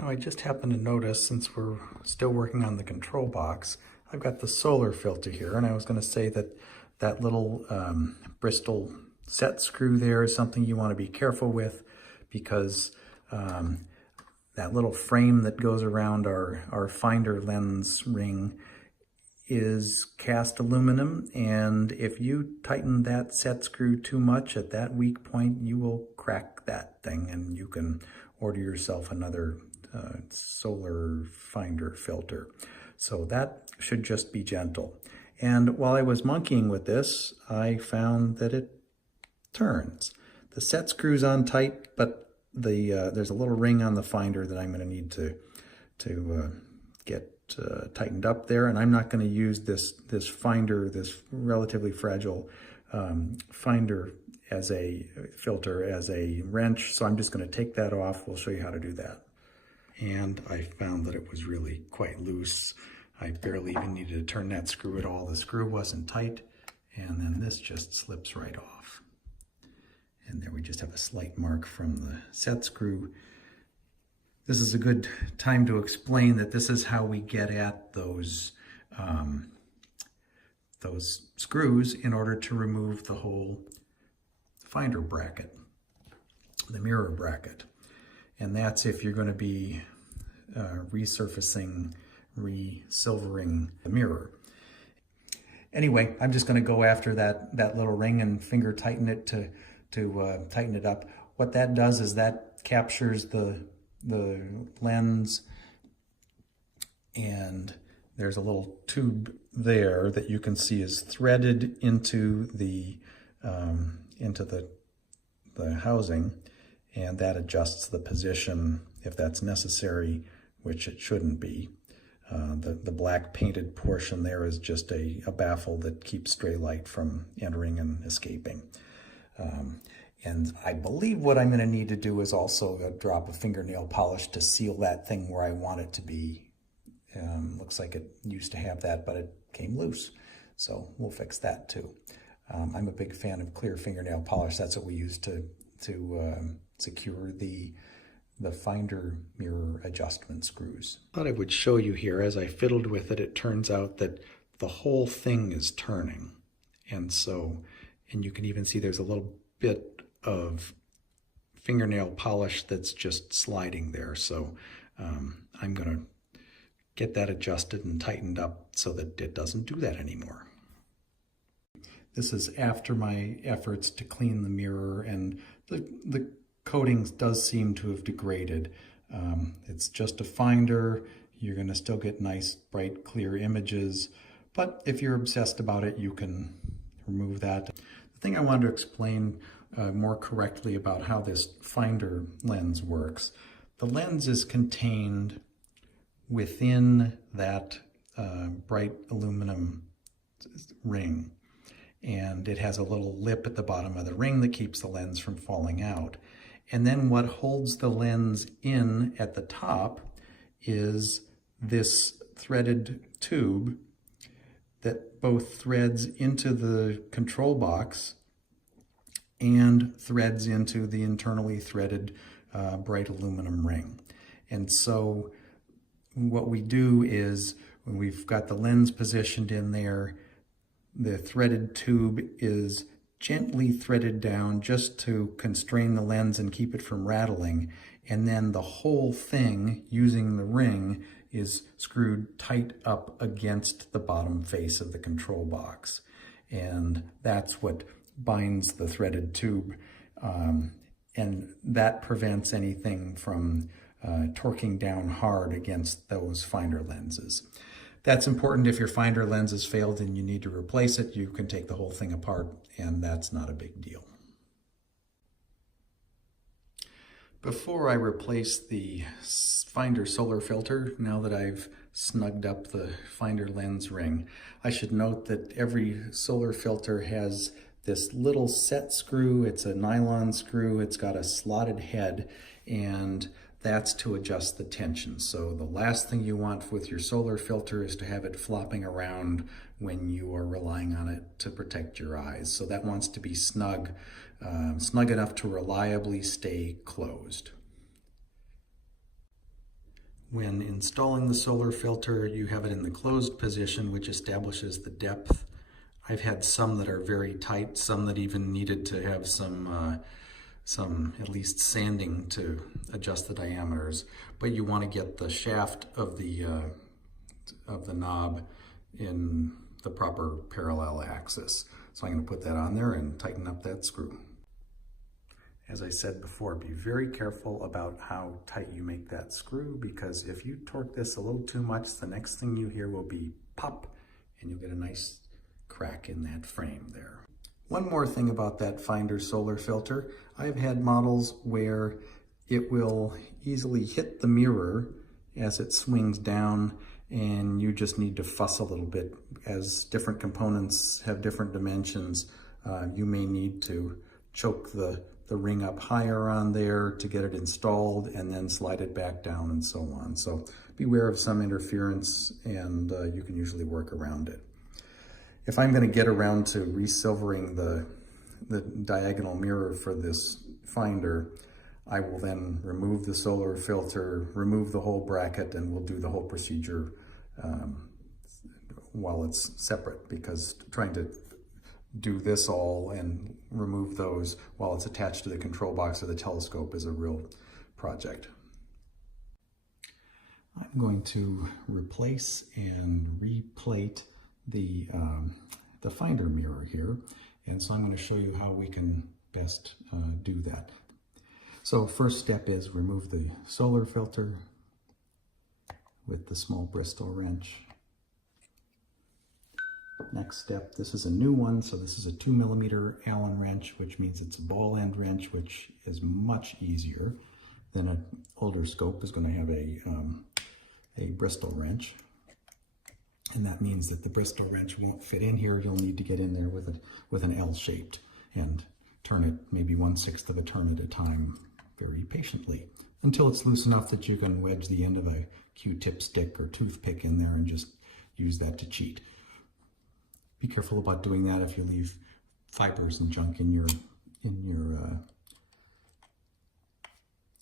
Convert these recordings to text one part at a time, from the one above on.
Now I just happened to notice, since we're still working on the control box, I've got the solar filter here, and I was going to say that that little Bristol set screw there is something you want to be careful with, because that little frame that goes around our finder lens ring is cast aluminum, and if you tighten that set screw too much at that weak point, you will crack that thing, and you can order yourself another solar finder filter. So that should just be gentle. And while I was monkeying with this, I found that it turns. The set screw's on tight, but there's a little ring on the finder that I'm going to need to get tightened up there. And I'm not going to use this finder, this relatively fragile finder as a filter, as a wrench. So I'm just going to take that off. We'll show you how to do that. And I found that it was really quite loose. I barely even needed to turn that screw at all. The screw wasn't tight, and then this just slips right off. And there we just have a slight mark from the set screw. This is a good time to explain that this is how we get at those screws in order to remove the whole finder bracket, the mirror bracket. And that's if you're going to be resurfacing, re-silvering the mirror. Anyway, I'm just going to go after that little ring and finger tighten it to tighten it up. What that does is that captures the lens, and there's a little tube there that you can see is threaded into the housing, and that adjusts the position if that's necessary, which it shouldn't be. The black painted portion there is just a baffle that keeps stray light from entering and escaping. And I believe what I'm going to need to do is also a drop of fingernail polish to seal that thing where I want it to be. Looks like it used to have that, but it came loose. So we'll fix that too. I'm a big fan of clear fingernail polish. That's what we use to secure the finder mirror adjustment screws. I thought I would show you here. As I fiddled with it, it turns out that the whole thing is turning. And you can even see there's a little bit of fingernail polish that's just sliding there. So I'm going to get that adjusted and tightened up so that it doesn't do that anymore. This is after my efforts to clean the mirror, and the coating does seem to have degraded. It's just a finder. You're going to still get nice, bright, clear images, but if you're obsessed about it, you can remove that. The thing I wanted to explain more correctly about how this finder lens works. The lens is contained within that bright aluminum ring, and it has a little lip at the bottom of the ring that keeps the lens from falling out. And then what holds the lens in at the top is this threaded tube that both threads into the control box and threads into the internally threaded bright aluminum ring. And so what we do is, when we've got the lens positioned in there, the threaded tube is gently threaded down just to constrain the lens and keep it from rattling. And then the whole thing, using the ring, is screwed tight up against the bottom face of the control box. And that's what binds the threaded tube. And that prevents anything from torquing down hard against those finder lenses. That's important. If your finder lens has failed and you need to replace it, you can take the whole thing apart, and that's not a big deal. Before I replace the finder solar filter, now that I've snugged up the finder lens ring, I should note that every solar filter has this little set screw. It's a nylon screw. It's got a slotted head, and that's to adjust the tension. So the last thing you want with your solar filter is to have it flopping around when you are relying on it to protect your eyes. So that wants to be snug, snug enough to reliably stay closed. When installing the solar filter, you have it in the closed position, which establishes the depth. I've had some that are very tight, some that even needed to have some at least sanding to adjust the diameters. But you want to get the shaft of the knob in the proper parallel axis. So I'm going to put that on there and tighten up that screw. As I said before, be very careful about how tight you make that screw, because if you torque this a little too much, the next thing you hear will be pop, and you'll get a nice crack in that frame there. One more thing about that Finder solar filter, I've had models where it will easily hit the mirror as it swings down, and you just need to fuss a little bit. As different components have different dimensions, you may need to choke the ring up higher on there to get it installed and then slide it back down and so on. So beware of some interference, and you can usually work around it. If I'm going to get around to resilvering the diagonal mirror for this Finder, I will then remove the solar filter, remove the whole bracket, and we'll do the whole procedure while it's separate, because trying to do this all and remove those while it's attached to the control box or the telescope is a real project. I'm going to replace and replate the Finder mirror here, and so I'm going to show you how we can best do that. So first step is remove the solar filter with the small Bristol wrench. Next step, this is a new one, so this is a 2mm Allen wrench, which means it's a ball end wrench, which is much easier than an older scope is going to have a Bristol wrench. And that means that the Bristol wrench won't fit in here. You'll need to get in there with an L-shaped and turn it maybe 1/6 of a turn at a time very patiently until it's loose enough that you can wedge the end of a Q-tip stick or toothpick in there and just use that to cheat. Be careful about doing that if you leave fibers and junk in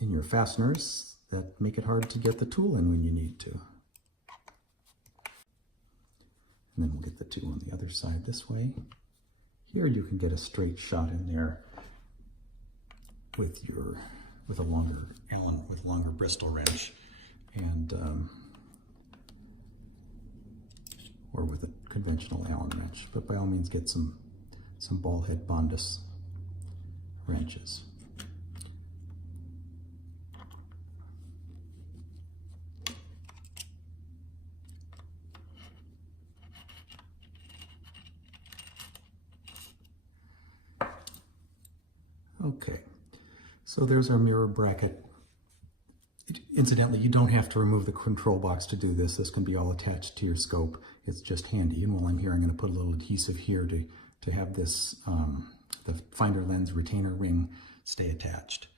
your fasteners that make it hard to get the tool in when you need to. And then we'll get the two on the other side this way. Here you can get a straight shot in there with a longer Allen, with longer Bristol wrench, and or with a conventional Allen wrench. But by all means, get some ball head Bondus wrenches. Okay, so there's our mirror bracket. Incidentally, you don't have to remove the control box to do this. This can be all attached to your scope. It's just handy. And while I'm here, I'm going to put a little adhesive here to have this, the Finder lens retainer ring stay attached.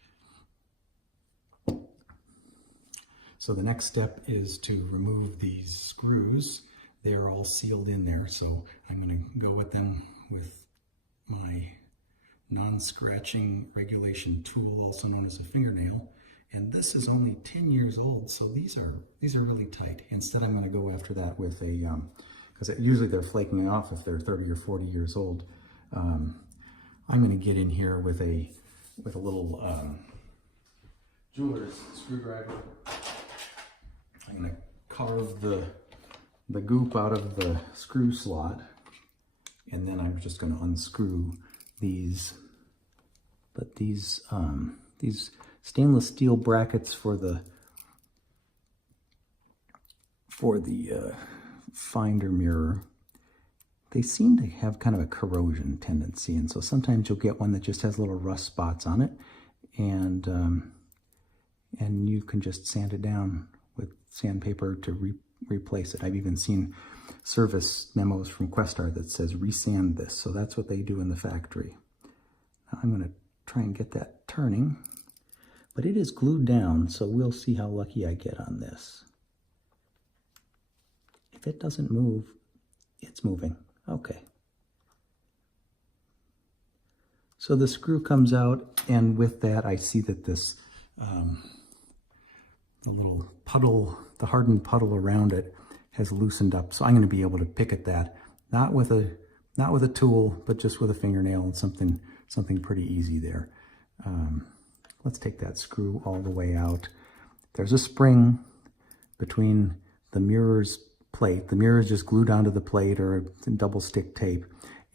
So the next step is to remove these screws. They are all sealed in there, so I'm going to go with them with my non-scratching regulation tool, also known as a fingernail. And this is only 10 years old, so these are really tight. Instead, I'm going to go after that with a, because usually they're flaking off if they're 30 or 40 years old. I'm going to get in here with a little jeweler's screwdriver. I'm going to carve the goop out of the screw slot, and then I'm just going to unscrew these. But these stainless steel brackets for the Finder mirror, they seem to have kind of a corrosion tendency, and so sometimes you'll get one that just has little rust spots on it, and you can just sand it down with sandpaper to replace it. I've even seen service memos from Questar that says resand this, so that's what they do in the factory. Now I'm going to try and get that turning, but it is glued down, so we'll see how lucky I get on this. If it doesn't move, it's moving. Okay. So the screw comes out, and with that I see that this the little puddle, the hardened puddle around it has loosened up. So I'm going to be able to pick at that, not with a tool, but just with a fingernail and something pretty easy there. Let's take that screw all the way out. There's a spring between the mirror's plate. The mirror is just glued onto the plate or double stick tape.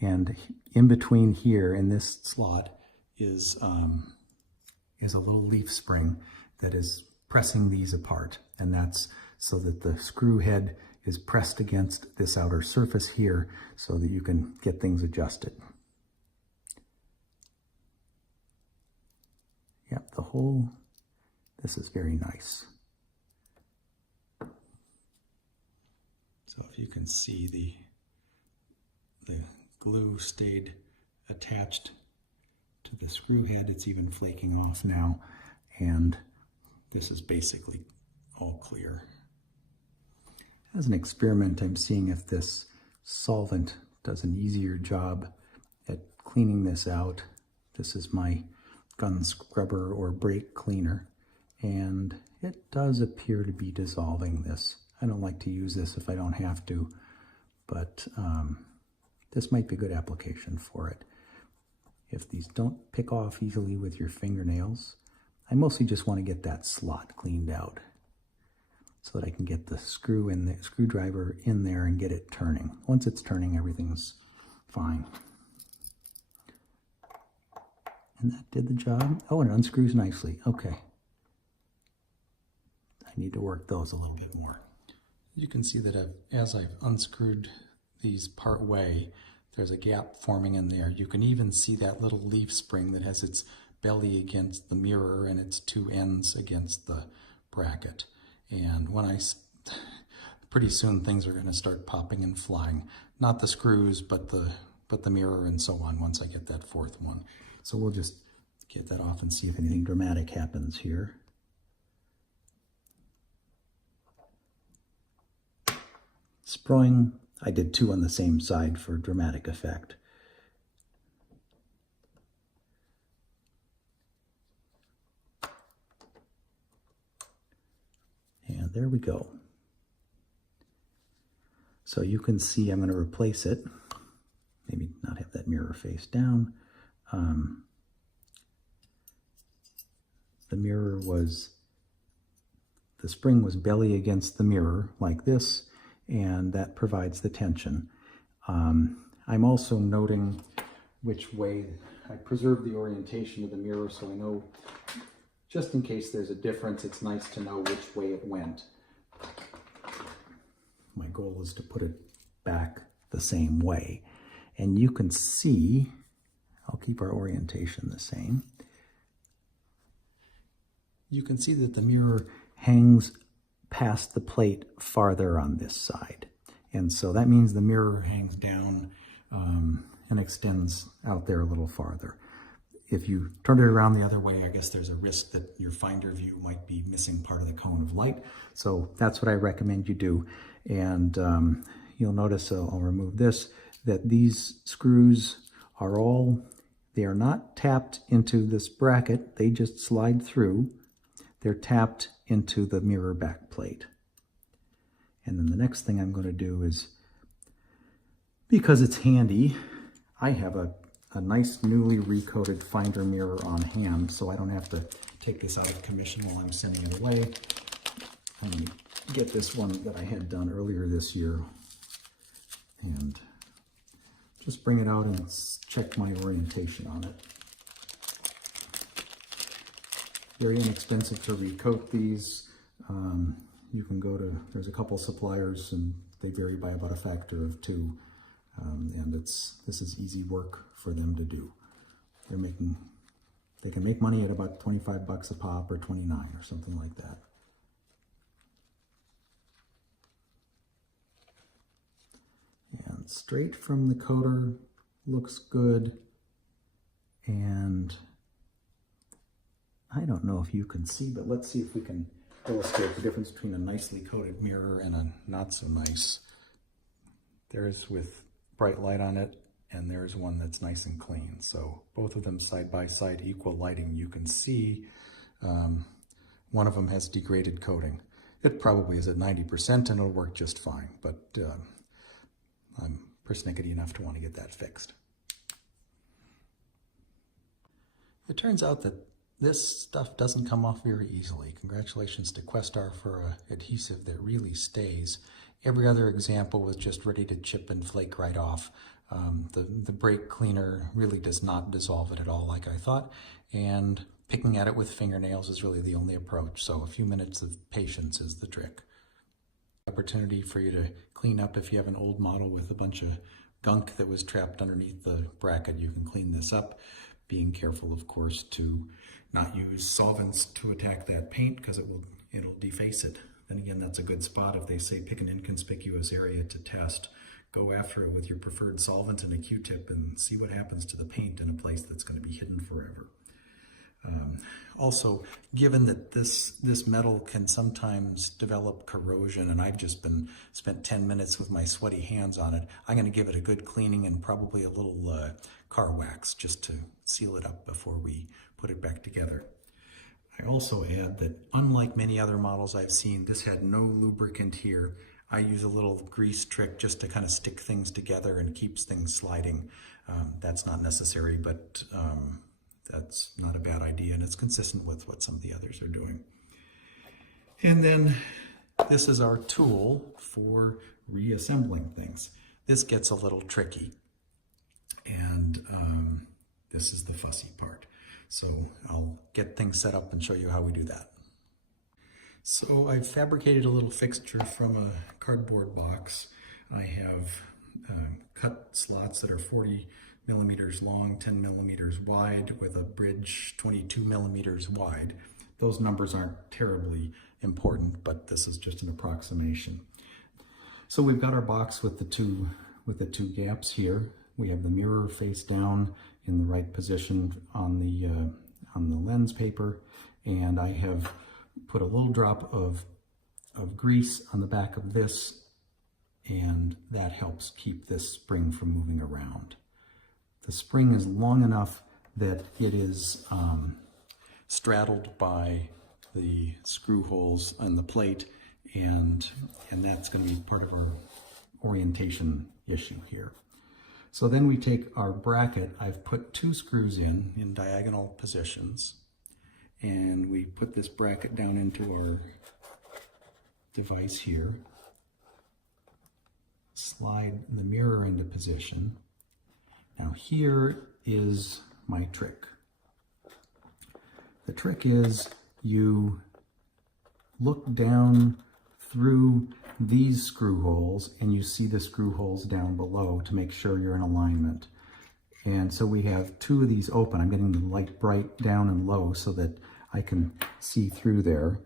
And in between here in this slot is a little leaf spring that is pressing these apart. And that's so that the screw head is pressed against this outer surface here so that you can get things adjusted. Yep, this is very nice. So if you can see the glue stayed attached to the screw head, it's even flaking off now, and this is basically all clear. As an experiment, I'm seeing if this solvent does an easier job at cleaning this out. This is my gun scrubber or brake cleaner, and it does appear to be dissolving this. I don't like to use this if I don't have to, but this might be a good application for it. If these don't pick off easily with your fingernails, I mostly just want to get that slot cleaned out so that I can get the screwdriver in there and get it turning. Once it's turning, everything's fine. And that did the job. Oh, and it unscrews nicely. Okay. I need to work those a little bit more. You can see that as I've unscrewed these part way, there's a gap forming in there. You can even see that little leaf spring that has its belly against the mirror and its two ends against the bracket. And pretty soon things are going to start popping and flying. Not the screws, but the mirror and so on once I get that fourth one. So we'll just get that off and see if anything dramatic happens here. Sproing, I did two on the same side for dramatic effect. And there we go. So you can see I'm going to replace it. Maybe not have that mirror face down. The spring was belly against the mirror like this, and that provides the tension. I'm also noting which way I preserve the orientation of the mirror, so I know just in case there's a difference, it's nice to know which way it went. My goal is to put it back the same way. And you can see, I'll keep our orientation the same. You can see that the mirror hangs past the plate farther on this side. And so that means the mirror hangs down and extends out there a little farther. If you turn it around the other way, I guess there's a risk that your finder view might be missing part of the cone of light. So that's what I recommend you do. And you'll notice, I'll remove this, that these screws are they are not tapped into this bracket. They just slide through. They're tapped into the mirror back plate. And then the next thing I'm going to do is, because it's handy, I have a nice newly recoated finder mirror on hand, so I don't have to take this out of commission while I'm sending it away. I'm going to get this one that I had done earlier this year and just bring it out and check my orientation on it. Very inexpensive to recoat these. You can go to, there's a couple suppliers and they vary by about a factor of 2. And this is easy work for them to do. They can make money at about 25 bucks a pop or 29 or something like that. And straight from the coater looks good. And I don't know if you can see, but let's see if we can illustrate the difference between a nicely coated mirror and a not so nice. There's with bright light on it, and there's one that's nice and clean. So both of them side by side, equal lighting. You can see one of them has degraded coating. It probably is at 90% and it'll work just fine, but I'm persnickety enough to want to get that fixed. It turns out that this stuff doesn't come off very easily. Congratulations to Questar for an adhesive that really stays. Every other example was just ready to chip and flake right off. The brake cleaner really does not dissolve it at all like I thought, and picking at it with fingernails is really the only approach, so a few minutes of patience is the trick. Opportunity for you to clean up if you have an old model with a bunch of gunk that was trapped underneath the bracket. You can clean this up, being careful, of course, to not use solvents to attack that paint because it'll deface it. Then again, that's a good spot. If they say pick an inconspicuous area to test, go after it with your preferred solvent and a Q-tip and see what happens to the paint in a place that's going to be hidden forever. Also, given that this metal can sometimes develop corrosion, and I've just spent 10 minutes with my sweaty hands on it, I'm going to give it a good cleaning and probably a little car wax just to seal it up before we put it back together. I also add that unlike many other models I've seen, this had no lubricant here. I use a little grease trick just to kind of stick things together and keeps things sliding. That's not necessary, but that's not a bad idea, and it's consistent with what some of the others are doing. And then this is our tool for reassembling things. This gets a little tricky, and this is the fussy part. So I'll get things set up and show you how we do that. So I've fabricated a little fixture from a cardboard box. I have cut slots that are 40 millimeters long, 10 millimeters wide, with a bridge 22 millimeters wide. Those numbers aren't terribly important, but this is just an approximation. So we've got our box with the two gaps here. We have the mirror face down in the right position on the lens paper, and I have put a little drop of grease on the back of this, and that helps keep this spring from moving around. The spring is long enough that it is straddled by the screw holes on the plate, and that's going to be part of our orientation issue here. So then we take our bracket. I've put 2 screws in diagonal positions, and we put this bracket down into our device here, slide the mirror into position. Now here is my trick. The trick is you look down through these screw holes and you see the screw holes down below to make sure you're in alignment. And so we have 2 of these open. I'm getting the light bright down and low so that I can see through there.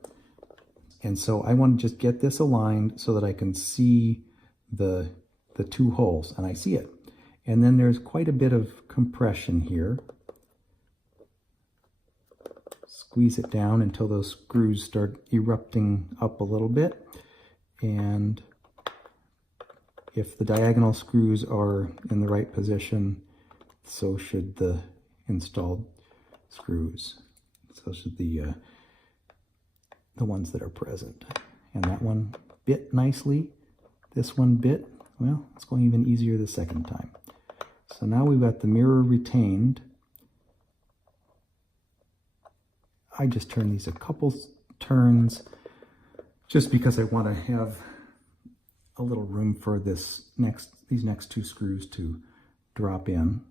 And so I want to just get this aligned so that I can see the 2 holes, and I see it. And then there's quite a bit of compression here. Squeeze it down until those screws start erupting up a little bit. And if the diagonal screws are in the right position, so should the installed screws. So should the ones that are present. And that one bit nicely. This one bit, well, it's going even easier the second time. So now we've got the mirror retained. I just turn these a couple turns just because I want to have a little room for these next 2 screws to drop in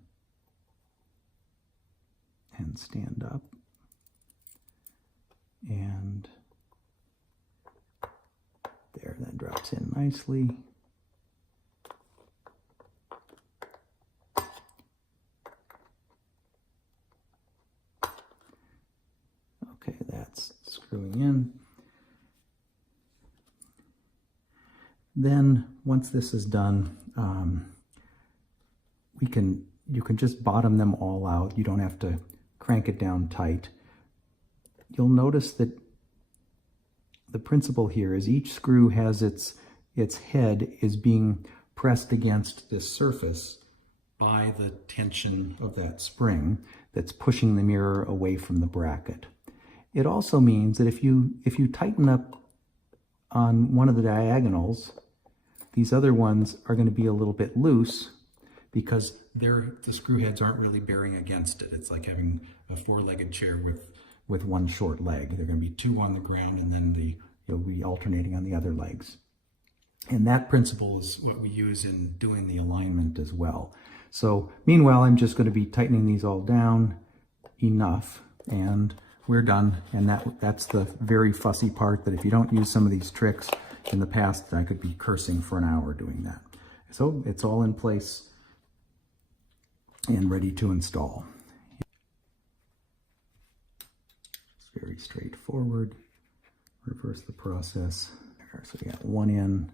and stand up. And there, that drops in nicely. Okay, that's screwing in. Then once this is done, you can just bottom them all out. You don't have to crank it down tight. You'll notice that the principle here is each screw has its head is being pressed against this surface by the tension of that spring that's pushing the mirror away from the bracket. It also means that if you tighten up on one of the diagonals, these other ones are going to be a little bit loose because the screw heads aren't really bearing against it. It's like having a four-legged chair with one short leg. They're going to be two on the ground, and then you'll be alternating on the other legs. And that principle is what we use in doing the alignment as well. So meanwhile, I'm just going to be tightening these all down enough, and we're done. And that's the very fussy part, that if you don't use some of these tricks in the past, I could be cursing for an hour doing that. So it's all in place and ready to install. It's very straightforward. Reverse the process. So we got one in,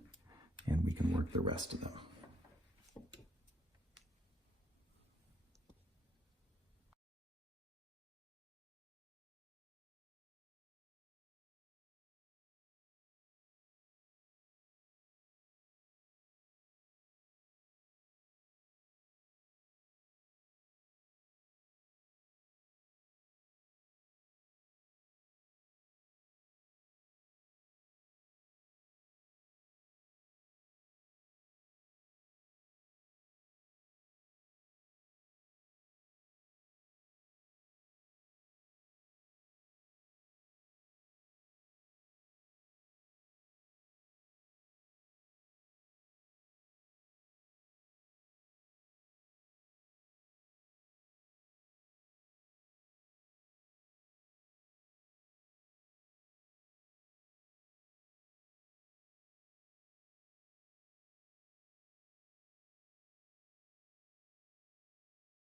and we can work the rest of them.